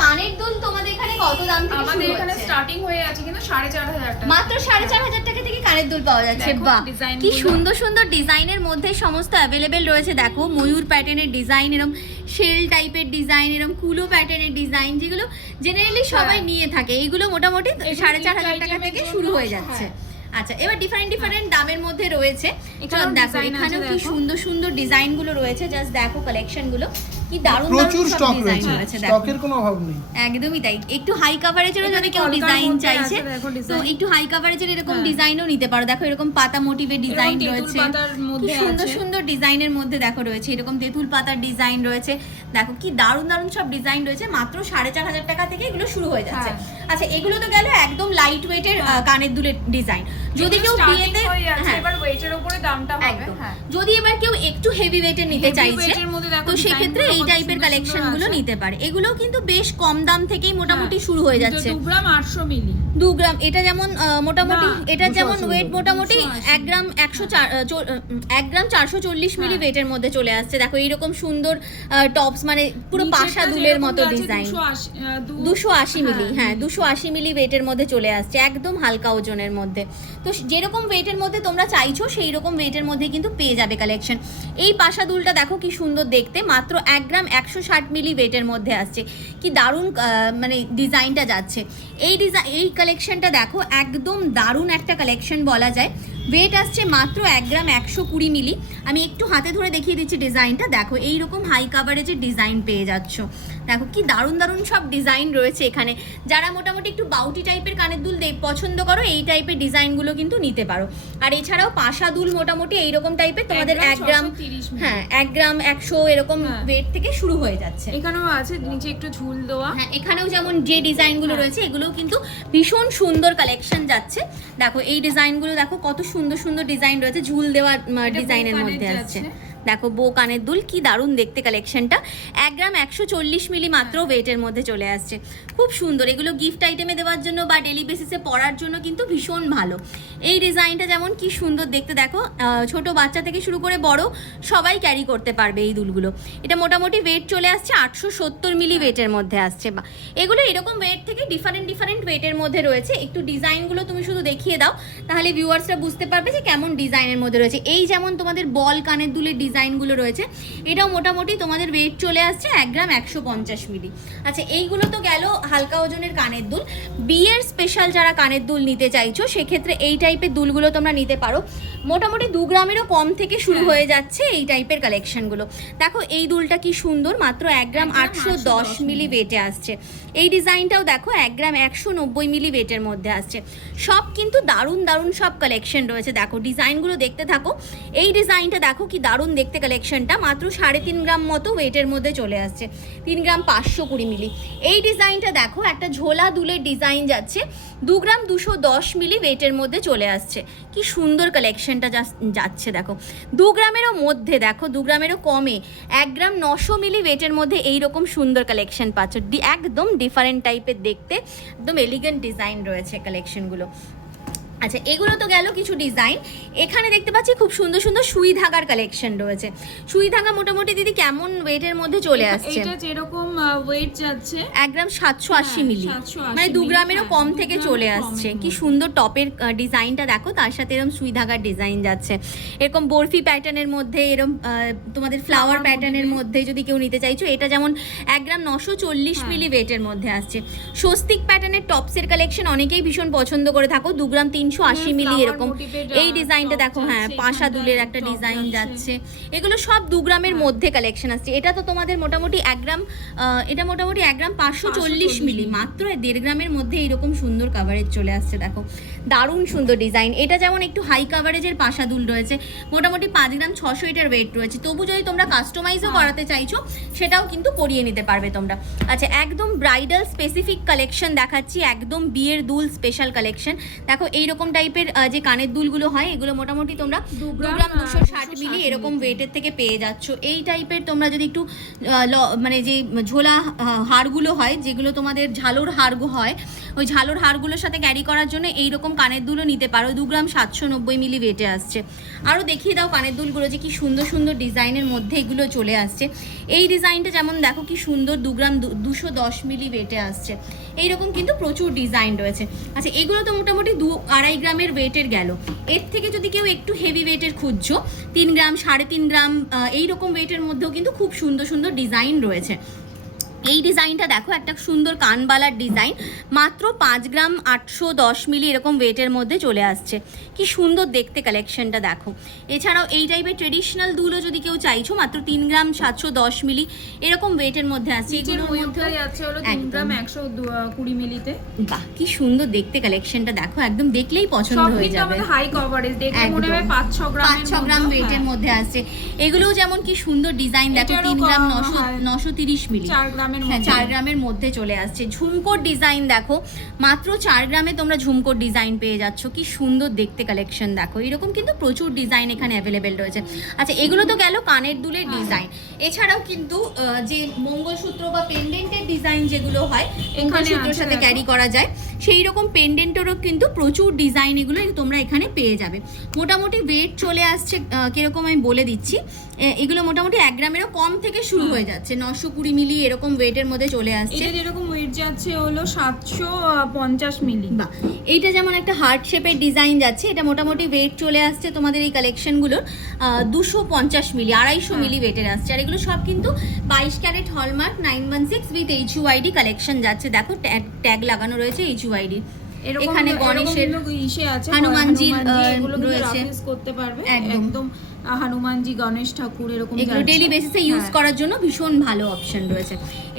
কানের দুল তোমাদের এখানে কত দাম থেকে আমাদের শুরু এখানে হচ্ছে? স্টার্টিং হয়ে আছে কিন্তু 4,500 টাকা, মাত্র 4,500 টাকা থেকে কানের দুল পাওয়া যাচ্ছে। দেখো বাহ, design কি গুলো। সুন্দর সুন্দর ডিজাইনের মধ্যে সমস্ত অ্যাভেলেবেল রয়েছে। দেখো ময়ূর প্যাটার্নের ডিজাইন, এরকম শেল টাইপের ডিজাইন, এরকম কুলো প্যাটার্নের ডিজাইন, যেগুলো জেনারেলি সবাই নিয়ে থাকে। এইগুলো মোটামুটি 4,500 টাকা থেকে শুরু হয়ে যাচ্ছে। আচ্ছা, এবার ডিফারেন্ট দামের মধ্যে রয়েছে। চলো দেখো এখানেও কি সুন্দর সুন্দর ডিজাইন গুলো রয়েছে। জাস্ট দেখো কালেকশন গুলো কি দারুণ প্রচুর দারুণ স্টক ডিজাইন রয়েছে, রয়েছে। দেখো স্টকের কোনো অভাব নেই। একদমই তাই। একটু হাই কাভারেজেরও যদি কেউ কলকার ডিজাইন মধ্যে চাইছে আছে, দেখো তো design। একটু হাই কাভারেজের এরকম ডিজাইনও নিতে পারো। দেখো এরকম পাতা মোটিভের ডিজাইন তেঁতুল রয়েছে, পাতার কি মধ্যে সুন্দর আছে। সুন্দর ডিজাইনের মধ্যে দেখো রয়েছে এরকম তেঁতুল পাতার ডিজাইন রয়েছে। দেখো কি দারুণ দারুণ সব ডিজাইন রয়েছে। মাত্র 4,500 টাকা থেকে এগুলো শুরু হয়ে যাচ্ছে। আচ্ছা, এগুলো তো গেল একদম লাইট ওয়েটের কানের দুলের ডিজাইন। যদি কেউ বিয়েতে এবার ওয়েটের উপরে দামটা হবে। একদম, যদি এবার কেউ একটু হেভি ওয়েটের নিতে Heavy চাইছে weight এর মধ্যে দেখো তো সেক্ষেত্রে design এই গুলো কত টাইপের সুন্দর কালেকশন সুন্দর গুলো আছে। নিতে পারে। এগুলো কিন্তু বেশ কম দাম থেকেই মোটামুটি শুরু হয়ে যাচ্ছে। 2 গ্রাম 800 মিলি। 2 গ্রাম এটা যেমন মোটামুটি না, এটা 280 যেমন ওয়েট গ্রাম। মোটামুটি 280 1 গ্রাম 1 গ্রাম 440 মিলি ওয়েটের মধ্যে চলে আসছে। দেখো এইরকম সুন্দর টপস, মানে পুরো পাশা দুলের মতো ডিজাইন। 280 মিলি, হ্যাঁ 280 মিলি ওয়েটের মধ্যে চলে আসছে, একদম হালকা ওজনের মধ্যে। তো যেরকম ওয়েটের মধ্যে তোমরা চাইছো সেই রকম ওয়েটের মধ্যে কিন্তু পেয়ে যাবে কালেকশন। এই পাশা দুলটা দেখো কি সুন্দর দেখতে, মাত্র 1 গ্রাম 160 মিলি ওয়েটের মধ্যে আসছে। কি দারুণ মানে ডিজাইনটা যাচ্ছে। এই কালেকশনটা দেখো একদম দারুণ একটা কালেকশন বলা যায়। ওয়েট আসছে মাত্র 1 গ্রাম 120 মিলি। আমি একটু হাতে ধরে দেখিয়ে দিচ্ছি ডিজাইনটা। দেখো এইরকম হাই কাভারেজের ডিজাইন পেয়ে যাচ্ছ। দেখো কি দারুণ দারুণ সব ডিজাইন রয়েছে এখানে। যারা মোটামুটি একটু বাউটি টাইপের কানের দুল পছন্দ করো এই টাইপের ডিজাইনগুলো কিন্তু নিতে পারো। আর এছাড়াও পাশা দুল মোটামুটি এইরকম টাইপের তোমাদের 1 গ্রাম, হ্যাঁ 1 গ্রাম 100 এরকম ওয়েট থেকে শুরু হয়ে যাচ্ছে। এখানেও আছে নিচে একটু ঝুল দেওয়া। হ্যাঁ, এখানেও যেমন যে ডিজাইনগুলো রয়েছে এগুলোও কিন্তু ভীষণ সুন্দর কালেকশন যাচ্ছে। দেখো এই ডিজাইনগুলো দেখো কত সুন্দর সুন্দর ডিজাইন রয়েছে, ঝুল দেওয়া ডিজাইনের মধ্যে আসছে। দেখো বো কানের দুল কি দারুণ দেখতে কালেকশনটা। 1 গ্রাম 140 মিলি মাত্র ওয়েটের মধ্যে চলে আসছে। খুব সুন্দর। এগুলো গিফট আইটেমে দেওয়ার জন্য বা ডেলি বেসিসে পরার জন্য কিন্তু ভীষণ ভালো। এই ডিজাইনটা যেমন কি সুন্দর দেখতে। দেখো ছোট বাচ্চা থেকে শুরু করে বড় সবাই ক্যারি করতে পারবে এই দুলগুলো। এটা মোটামুটি ওয়েট চলে আসছে 870 মিলি ওয়েটের মধ্যে আসছে। বা এগুলো এরকম ওয়েট থেকে ডিফারেন্ট ওয়েটের মধ্যে রয়েছে। একটু ডিজাইনগুলো তুমি শুধু দেখিয়ে দাও তাহলে ভিউয়ার্সরা বুঝতে পারবে যে কেমন ডিজাইনের মধ্যে রয়েছে। এই যেমন তোমাদের বল কানের দুলের ডিজাইনগুলো রয়েছে, এটাও মোটামুটি তোমাদের ওয়েট চলে আসছে 1 গ্রাম 150 মিলি। আচ্ছা, এইগুলো তো গেল হালকা ওজনের কানের দুল। বিয়ের স্পেশাল যারা কানের দুল নিতে চাইছো সেক্ষেত্রে এই টাইপের দুলগুলো তোমরা নিতে পারো। মোটামুটি 2 গ্রামেরও কম থেকে শুরু হয়ে যাচ্ছে এই টাইপের কালেকশনগুলো। দেখো এই দুলটা কি সুন্দর, মাত্র 1 গ্রাম 810 মিলি ওয়েটে আসছে। এই ডিজাইনটাও দেখো 1 গ্রাম 190 মিলি ওয়েটের মধ্যে আসছে। সব কিন্তু দারুণ দারুণ সব কালেকশন রয়েছে। দেখো ডিজাইনগুলো দেখতে থাকো। এই ডিজাইনটা দেখো কি দারুণ দেখতে কালেকশনটা, মাত্র 3.5 গ্রাম মতো ওয়েটের মধ্যে চলে আসছে, 3 গ্রাম 520 মিলি। এই ডিজাইনটা দেখো একটা ঝোলা দুলের ডিজাইন যাচ্ছে, 2 গ্রাম 210 মিলি ওয়েটের মধ্যে চলে আসছে। কি সুন্দর কালেকশনটা যাচ্ছে। দেখো 2 গ্রামেরও মধ্যে, দেখো 2 গ্রামেরও কমে 1 গ্রাম 900 মিলি ওয়েটের মধ্যে এইরকম সুন্দর কালেকশন পাচ্ছ। একদম ডিফারেন্ট টাইপের দেখতে, একদম এলিগেন্ট ডিজাইন রয়েছে কালেকশনগুলো। আচ্ছা, এগুলো তো গেল কিছু ডিজাইন। এখানে দেখতে পাচ্ছি খুব সুন্দর সুন্দর সুই ধাগার কালেকশন রয়েছে। সুই ধাগা মোটামুটি দিদি কেমন ওয়েটের মধ্যে চলে আসছে? এটা যেরকম ওয়েট যাচ্ছে 1 গ্রাম 780 মিলি, 780 মানে 2 গ্রামেরও হ্যাঁ, কম 2 থেকে গ্রামের চলে কমের আসছে। কি মধ্যে। সুন্দর টপের ডিজাইনটা দেখো, তার সাথে এরকম সুই ধাগার ডিজাইন যাচ্ছে। এরকম বরফি প্যাটার্নের মধ্যে, এরকম তোমাদের ফ্লাওয়ার প্যাটার্নের মধ্যে যদি কেউ নিতে চাইছো, এটা যেমন 1 গ্রাম 940 মিলি ওয়েটের মধ্যে আসছে। স্বস্তিক প্যাটার্নের টপসের কালেকশন অনেকেই ভীষণ পছন্দ করে থাকো। 2 গ্রাম 380 মিলি এরকম। এই ডিজাইনটা দেখো, হ্যাঁ পাশা দুলের একটা ডিজাইন যাচ্ছে। এগুলো সব 2 গ্রামের মধ্যে কালেকশন আসছে। এটা তো তোমাদের মোটামুটি 1 গ্রাম, এটা মোটামুটি 1 গ্রাম 540 মিলি, মাত্র 1.5 গ্রামের মধ্যে এরকম সুন্দর কাভারেজ চলে আসছে। দেখো দারুণ সুন্দর ডিজাইন। এটা যেমন একটু হাই কাভারেজের পাশা দুল রয়েছে, মোটামুটি 5 গ্রাম 600 এটার ওয়েট রয়েছে। তবু যদি তোমরা কাস্টমাইজও করাতে চাইছো সেটাও কিন্তু করিয়ে নিতে পারবে তোমরা। আচ্ছা, একদম ব্রাইডাল স্পেসিফিক কালেকশন দেখাচ্ছি, একদম বিয়ের দুল স্পেশাল কালেকশন। দেখো এইরকম এইরকম টাইপের যে কানের দুলগুলো হয় এগুলো মোটামুটি তোমরা 2 গ্রাম 260 মিলি এরকম ওয়েটের থেকে পেয়ে যাচ্ছ। এই টাইপের তোমরা যদি একটু মানে যে ঝোলা হারগুলো হয়, যেগুলো তোমাদের ঝালোর হার হয়, ওই ঝালোর হারগুলোর সাথে ক্যারি করার জন্য এইরকম কানের দুলও নিতে পারো। 2 গ্রাম 790 মিলি ওয়েটে আসছে। আরও দেখিয়ে দাও কানের দুলগুলো যে কি সুন্দর সুন্দর ডিজাইনের মধ্যে এগুলো চলে আসছে। এই ডিজাইনটা যেমন দেখো কি সুন্দর, 2 গ্রাম 210 মিলি ওয়েটে আসছে। এইরকম কিন্তু প্রচুর ডিজাইন রয়েছে। আচ্ছা, এগুলো তো মোটামুটি 2-2.5 গ্রামের ওয়েটের গেল। এর থেকে যদি কেউ একটু হেভি ওয়েটের খুঁজছো, 3 গ্রাম 3.5 গ্রাম এইরকম ওয়েটের মধ্যেও কিন্তু খুব সুন্দর সুন্দর ডিজাইন রয়েছে। এই ডিজাইনটা দেখো, একটা সুন্দর কানবালার ডিজাইন, মাত্র 5 গ্রাম 810 মিলি এরকম ওয়েটের মধ্যে চলে আসছে। কি সুন্দর দেখতে কালেকশনটা দেখো। এছাড়াও এই টাইপের ট্রেডিশনাল দুলও যদি কেউ চাইছো, মাত্র 3 গ্রাম 710 মিলি এরকম ওয়েটের মধ্যে আসছে। এগুলোর মধ্যে যাচ্ছে হলো 3 গ্রাম 120 মিলিতে। বাহ, কি সুন্দর দেখতে কালেকশনটা দেখো, একদম দেখলেই পছন্দ হয়ে যাবে। হাই কভারেজ, দেখে মনে হয় 5-6 গ্রাম ওয়েটের মধ্যে আসছে। এগুলোও যেমন কি সুন্দর ডিজাইন দেখো, 3 গ্রাম 930 মিলি, 4 গ্রামের 4 গ্রামের মধ্যে চলে আসছে। ঝুমকোর ডিজাইন দেখো, মাত্র 4 গ্রামে তোমরা ঝুমকোর ডিজাইন পেয়ে যাচ্ছ। কি সুন্দর দেখতে কালেকশন দেখো। এরকম কিন্তু প্রচুর ডিজাইন এখানে অ্যাভেলেবেল রয়েছে। আচ্ছা, এগুলো তো গেল কানের দুলের ডিজাইন। এছাড়াও কিন্তু যে মঙ্গলসূত্র বা পেন্ডেন্টের ডিজাইন যেগুলো হয়, মঙ্গলসূত্রের সাথে ক্যারি করা যায়, সেই রকম পেন্ডেন্টেরও কিন্তু প্রচুর ডিজাইন এগুলো তোমরা এখানে পেয়ে যাবে। মোটামুটি ওয়েট চলে আসছে কিরকম আমি বলে দিচ্ছি। এগুলো মোটামুটি 1 গ্রামেরও কম থেকে শুরু হয়ে যাচ্ছে, 920 মিলি এরকম ওয়েটের মধ্যে চলে আসছে। এটা যেরকম ওয়েট যাচ্ছে হলো 750 মিলি। বাহ, এইটা যেমন একটা হার্ট শেপের ডিজাইন যাচ্ছে, এটা মোটামুটি ওয়েট চলে আসছে তোমাদের এই কালেকশনগুলোর 250 মিলি, 250 মিলি ওয়েটের আসছে। আর এগুলো সব কিন্তু 22 carat hallmark 916 with HUID collection যাচ্ছে। দেখো ট্যাগ লাগানো রয়েছে HUID। এখানে গণেশের হনুমানজির রয়েছে, করতে পারবে একদম হনুমানজি, গণেশ ঠাকুর এরকম ডেইলি বেসিসে ইউজ করার জন্য ভীষণ ভালো অপশন রয়েছে।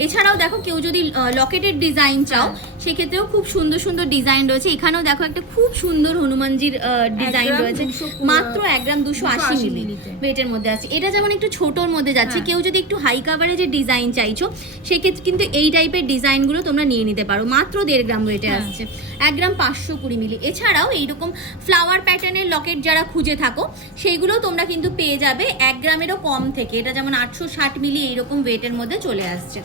এছাড়াও দেখো, কেউ যদি লকেটের ডিজাইন চাও, সেক্ষেত্রেও খুব সুন্দর সুন্দর ডিজাইন রয়েছে। এখানেও দেখো একটা খুব সুন্দর হনুমানজির ডিজাইন রয়েছে, মাত্র 1 গ্রাম 280 মিলি ওয়েটের মধ্যে আছে। এটা যেমন একটু ছোটোর মধ্যে যাচ্ছে, কেউ যদি একটু হাই কাভারেজের ডিজাইন চাইছো, সেক্ষেত্রে কিন্তু এই টাইপের ডিজাইনগুলো তোমরা নিয়ে নিতে পারো। মাত্র 1.5 গ্রাম ওয়েটে আসছে, 1 গ্রাম 520 মিলি। এছাড়াও এইরকম ফ্লাওয়ার প্যাটার্নের লকেট যারা খুঁজে থাকো, সেইগুলোও তোমরা কিন্তু পেয়ে যাবে 1 গ্রামেরও কম থেকে। এটা যেমন 860 মিলি এইরকম ওয়েটের মধ্যে চলে আসছে।